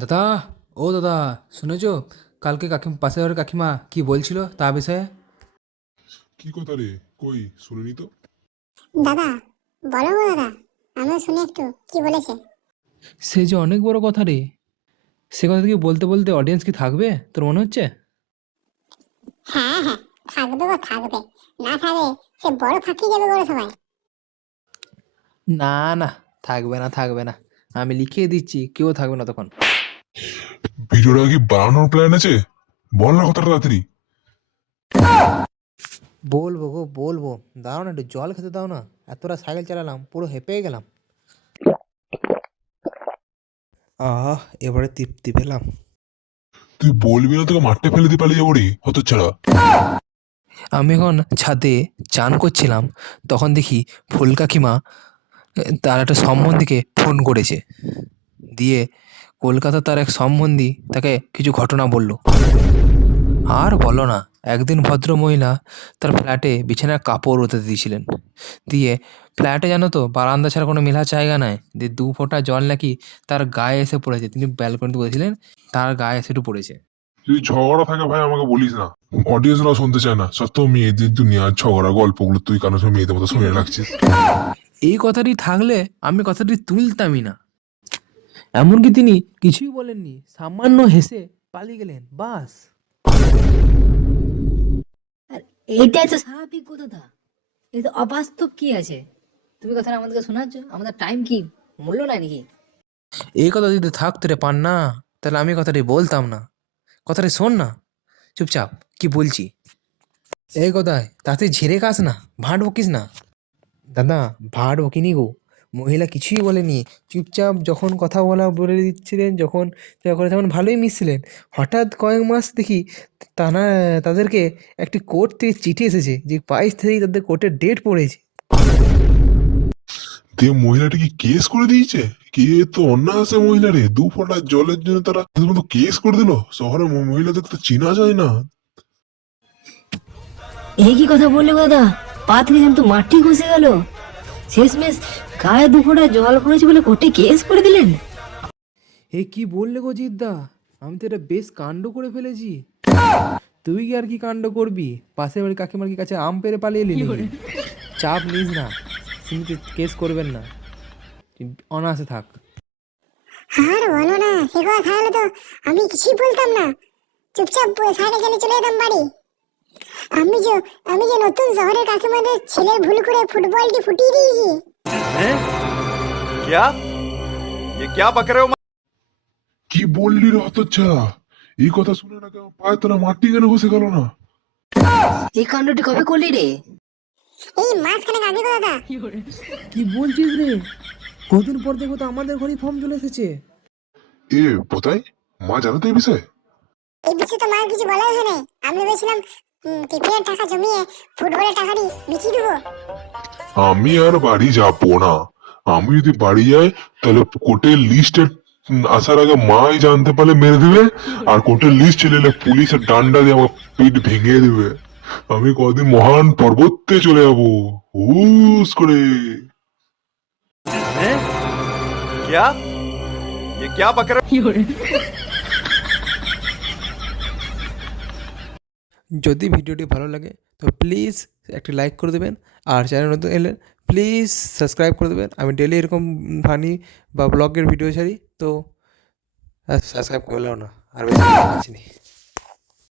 দাদা, ও দাদা, শুনেছো? কালকে পাশের ঘরের কাকিমা কি বলছিল তা বিষয়ে? কি কথা রে? কই শুনিনি তো। দাদা, বলো গো দাদা, আমিও শুনি একটু কি বলেছে। সে যে অনেক বড় কথা রে। সে কথা কি বলতে বলতে অডিয়েন্স কি থাকবে তোর মনে হচ্ছে? হ্যাঁ হ্যাঁ, থাকবে গো থাকবে, না থাকবে সে বড় ফাঁকি যাবে গো সবাই। না না, থাকবে না থাকবে না। আমি লিখিয়ে দিচ্ছি, কেউ থাকবে না তখন। ভিডিওটা কি বানানোর প্ল্যান আছে? বল না কথাটা তাড়াতাড়ি। বলবো গো বলবো, দাও না একটু জল খেতে দাও না। এতটা সাইকেল চালালাম, পুরো হেঁপে গেলাম। এবারে তৃপ্তি পেলাম। তুই বলবি না তোকে মাঠে ফেলে দিয়ে পালিয়ে যাবো রে হতচ্ছাড়া। আমি এখন ছাদে চান করছিলাম, তখন দেখি ফুল কাকিমা তার একটা সম্বন্ধীকে ফোন করেছে। দিয়ে কলকাতা তার এক সম্বন্ধী তাকে কিছু ঘটনা বলল। আর বলো না, একদিন ভদ্র মহিলা তার ফ্ল্যাটে বিছানার কাপড় রোদে দিয়েছিলেন। দিয়ে ফ্ল্যাটে জানো তো বারান্দা ছাড়া কোনো মেলার জায়গা নাই, দিয়ে 2 ফোঁটা জল নাকি তার গায়ে এসে পড়েছে। তিনি ব্যালকনিতে বসেছিলেন, তার গায়ে এসে একটু পড়েছে। যদি ঝগড়া থাকে ভাই আমাকে বলিস না। অডিয়েন্সরাও শুনতে চায় না, সব তো মেয়েদের দুনিয়ার ঝগড়া গল্পগুলো তুই কারণ সব মেয়েদের মতো শুনে রাখছিস। এই কথাটি থাকলে আমি কথাটি তুলতামই না। এমনকি তিনি কিছুই বলেননি, সামান্য হেসে পালিয়ে গেলেন, বাস। আর এইটাই তো স্বাভাবিক গো দাদা। এই তো অবাস্তব কি আছে? তুমি কথাটা আমাদেরকে শোনাচ্ছ, আমাদের টাইম কি মূল্য নাই নাকি? এই কথা যদি থাকতো রে পান্না, তাহলে আমি কথাটি বলতাম না। কথাটি শোন না, চুপচাপ কি বলছি। এই কথায় তাতে ঝেড়ে কাস না, ভাঁড় বকিস না। দাদা, ভাঁড় বকিনি গো। মহিলা কিছুই বলেনি, চুপচাপ যখন কথা বলা বলে দিচ্ছিলেন, যখন যা করে তেমন ভালোই মিশছিলেন। হঠাৎ কয়েক মাস দেখি তারা তাদেরকে একটি কোর্ট থেকে চিঠি এসেছে যে 22 তারিখ তাদের কোর্টের ডেট পড়েছে। দিয়ে মহিলাটা কি কেস করে দিয়েছে? কে তো অন্যায় আছে মহিলা রে, 2 ফোঁটা জলের জন্য তারা তাদের মতো কেস করে দিল। শহরে মহিলাদের তো চেনা যায় না। এই কি কথা বললে গো দাদা? পা থেকে যেন তো মাটি খসে গেল। শেষমেশ গায়ে 2 ফোঁটা জল পড়েছে বলে কোর্টে কেস করে দিলেন। এ কি বললে গো জিদ্দা? আমি তো এটা বেশ কাণ্ড করে ফেলেছি। তুই কি আর কি কাণ্ড করবি? পাশের বাড়ি কাকিমার কি কাছে আম পেড়ে পালিয়ে এলি নাকি? চাপ নিস না, তিনি কেস করবেন না, তুই অনায়াসে থাক। আর বলো না, সে কথা থাকলে তো আমি কিছুই বলতাম না, চুপচাপ সাইকেল চালিয়ে চলে যেতাম বাড়ি। আমি যে আমি যে নতুন শহরের কাকিমাদের ছেলের ভুল করে ফুটবলটি ফুটিয়ে দিয়েছি। हैं? क्या? ये क्या बक रहे हो? কি বললি রে হতচ্ছাড়া? এই কথা শুনে না কেমন পায়ে তোরা মাটি কেন ঘষে গেল না? এই কাণ্ডটি কবে করলি রে? এই মাসখানেক আগে গো দাদা। কি বলছিস রে? কদিন পর দেখবো তো আমাদের ঘরেই ফর্ম চলে এসেছে। এ বোধাই, মা জানো তো এই বিষয়ে? এই বিষয়ে তো মার কিছু বলাই হয়নি। আমি ভেবেছিলাম টিফিনের টাকা জমিয়ে ফুটবলের টাকাটি বিছিয়ে দেবো। আমি আর বাড়ি যাবো না। আমি যদি বাড়ি যাই তাহলে কোর্টের লিস্টে আসার আগে মাই জানতে পারলে মেরে দিবে। আর কোর্টের লিস্ট চলে এলে পুলিশের ডান্ডা দিয়ে আমার পিঠ ভেঙে দিবে। আমি কদিন মহান পর্বতে চলে যাবো হুস করে। हैं? क्या? ये क्या बक रहे हो? যদি ভিডিওটি ভালো লাগে তো প্লিজ একটি লাইক করে দেবেন, আর চ্যানেল নতুন এলে প্লিজ সাবস্ক্রাইব করে দেবেন। আমি ডেলি এরকম ফানি বা ব্লগের ভিডিও ছাড়ি, তো সাবস্ক্রাইব করলেও না আর বেশি কিছু বলছি না।